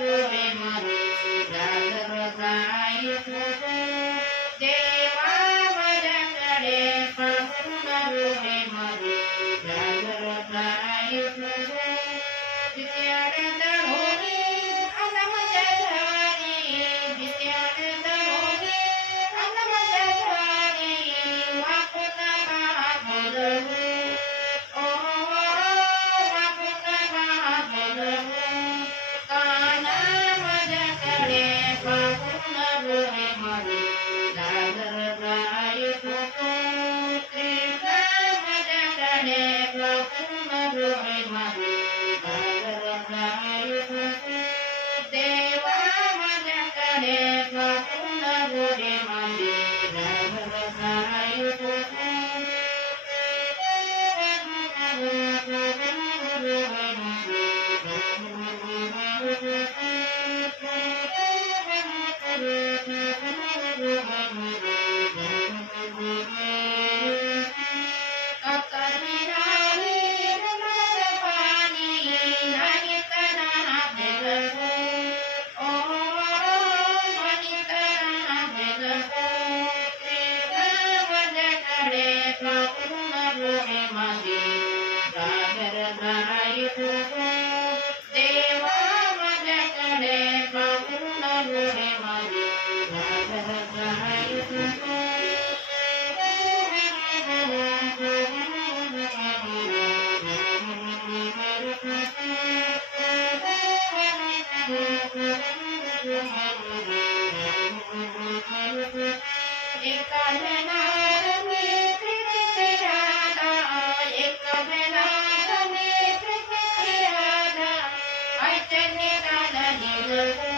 रे मध्ये जागर जाई तुझे देवा माझ्याकडे पाहून रे मध्ये जागर जाई तुझे विद्याड तळोनी अनमजा झाली विद्याड तळोनी अनमजा झाली वाकुता बोलवे ओ वाकुता बोलवे काना माझ्याकडे पाहून रे मध्ये जागर जाई तुझे कृष्णा माझ्याकडे पाहून रे मध्ये जागर जाई तुझे देवा माझ्याकडे पाहून रे मध्ये जागर जाई तुझे देवा माझ्याकडे पाहून रे मध्ये जागर जाई तुझे एका जनार मी प्रीती राधा एका जनार मी प्रीती राधा ऐचन्य दादा